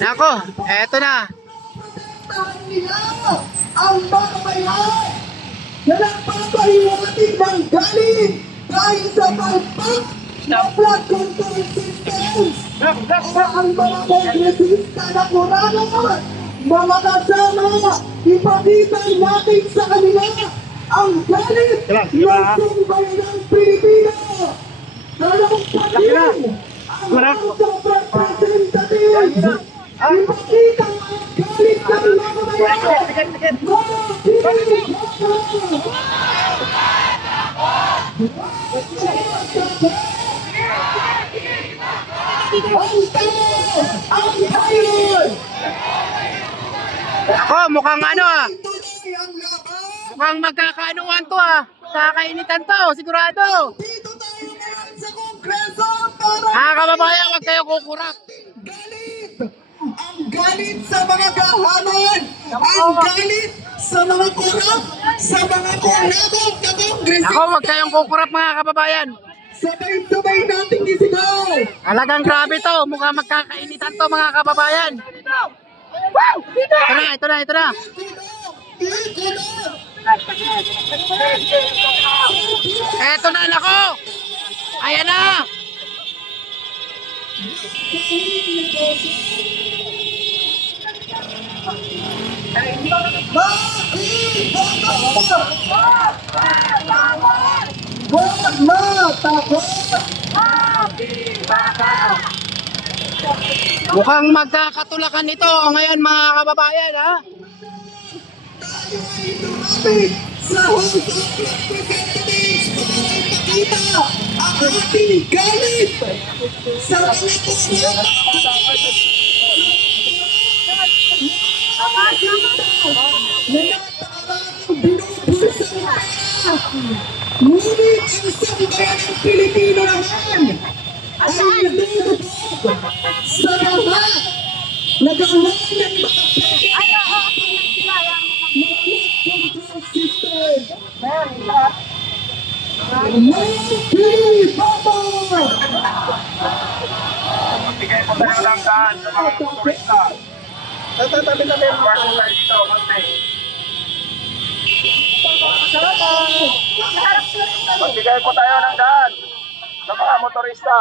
Nako, eto na. Nila ang mga bayan na nagpapahiwatig ng galing dahil sa palpak ng flood control systems. Ang mga kongresista na kurano, mga kasama, ipakita natin sa kanila ang galit ng sumbayan ng Pilipino. Dalawang patin ang mga representatives. Ipakita ang galit ng mga bayan. Ako, mukhang ano ah. Mukhang magkakaanuan to ah. Kakainitan to, sigurado. Dito tayo ngayon sa Kongreso para Mga kababayan, huwag kayo kukurap. galit! Ang galit sa mga kahanan! Ang galit sa mga kurap! Sa mga kurabog na Kongreso! Ako, huwag kayong kukurap mga kababayan. Sabay-sabay nating isigaw! Talagang grabe to. Mukhang magkakainitan to mga kababayan. Wow! Ito na, ito na. Dito na! Eto na, nako. Ayan na. Huwag matakot! Mukhang magkakatulakan ito ngayon mga kababayan ha. Lumapit sa House of Representatives para ipakita ang ating galit sa mga kurap! Ngunit ang sambayan ng Pilipino naman ay nalulubog sa lahat na gawa ng mga control system. Bigay po tayo lang daan sa mga motorista. Magbigay po tayo ng daan sa mga motorista.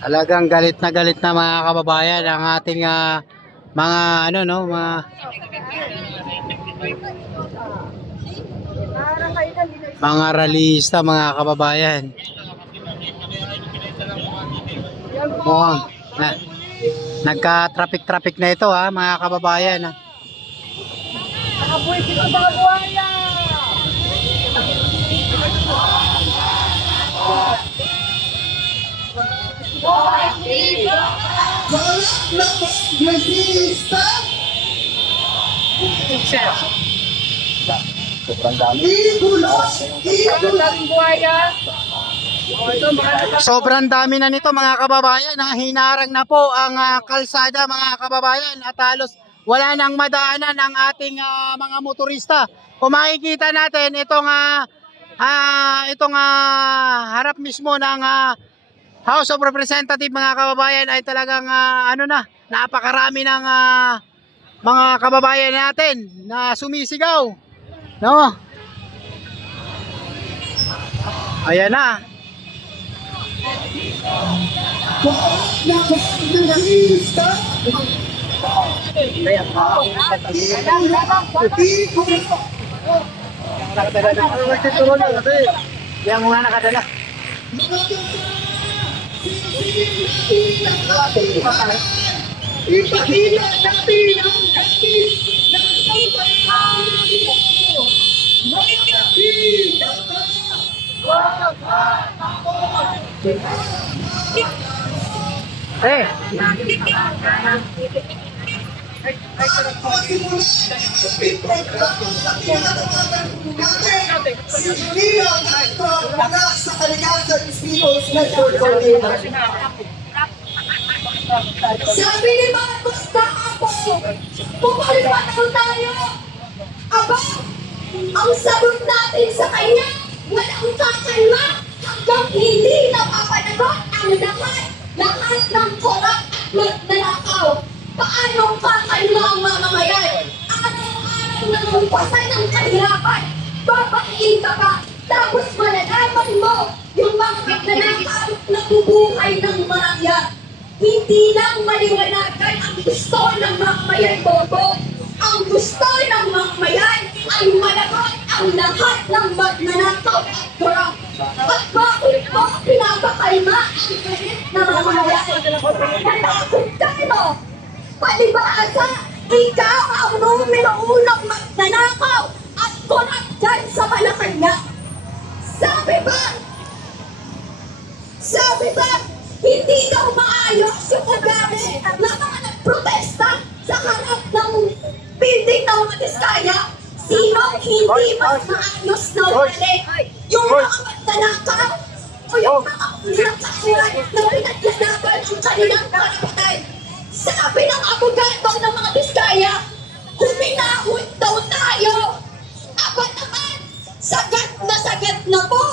Talagang galit na mga kababayan ang ating mga ano no, mga rallyista mga kababayan. Mukhang nagka-traffic na ito ha mga kababayan ha. Sobrang dami na nito mga kababayan. Hinarang na po ang kalsada mga kababayan at halos wala nang madaanan ang ating mga motorista. Kung makikita natin itong harap mismo ng House of Representatives mga kababayan ay talagang ano na, napakarami ng mga kababayan natin na sumisigaw. No? Ayan na. Yang muna nakadala. Ipakita natin ang galing ng sambayan ng Pilipino. Eh, Si Leo Castro mula sa Kalikasan People's Network Coordinator. Sabi ni Marcos kahapon, pumalipatan tayo. Aba, ang sagot natin sa kanya, walang kakalma hanggang hindi napapanagot ang lahat ng korap at magnanakaw. Paano kakalma ang mamamayan? Araw-araw nangumpasan ng kahirapan. Babakiin ka pa, tapos malalaman mo yung mga magnanakaw na bubuhay ng maraya. Hindi lang maliwanagan ang gusto ng mamamayan bobo. Ang gusto ng mamamayan ay malagot ang lahat ng magnanakaw at korap. At bakit mo pinapakalma ang galit na mamamayan? Natakot tayo! Palibasa, ikaw ang numero unang magnanakaw at korap dyan sa Malacanang. Sabi ba, hindi daw maayos yung ugali ng mga nagprotesta sa harap ng building ng mga Diskaya? Sino hindi mas maayos na ugali? Yung mga magnanakaw o yung mga pinagkakawan na pinaglalaban ang kanilang karapatan? Sabi ng abogado ng mga Diskaya, huminahon daw tayo. Aba naman, sagat na po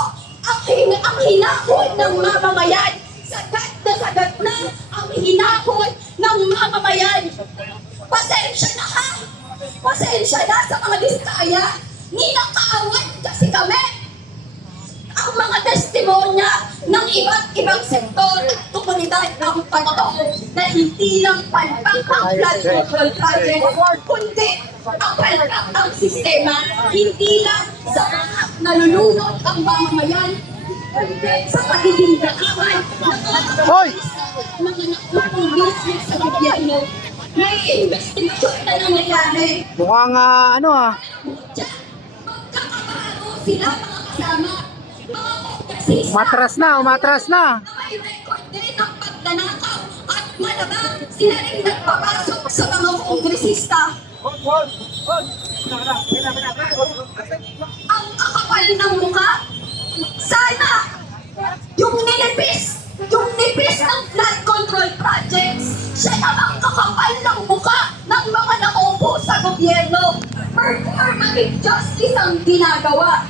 ang hinahon ng mamamayan. Sagat na ang hinahon ng mamamayan. Pasensya na ha! Pasensya na sa mga Diskaya. Ninakawan kasi kami. Ang mga testimonya ng iba't ibang sektor at komunidad ang totoo na hindi lang palpak ang flood control project, kundi ang palpak ang sistema. Hindi lang sa mga nalulunod ang mamamayan, kundi sa pagiging dakawan Hoy! mga nakukulisip sa gobyerno. May investigasyon na nangyayari. mukhang ano ah. Diyan, magkakabago sila mga kasama. Mga kongresista Umatras na. na may record din ng pagnanakaw at malamang sila rin nagpapasok sa mga kongresista. Ang kakapal ng mukha, sana yung nipis ng flood control projects, siya namang kakapal ng mukha ng mga naupo sa gobyerno. Performative justice ang ginagawa.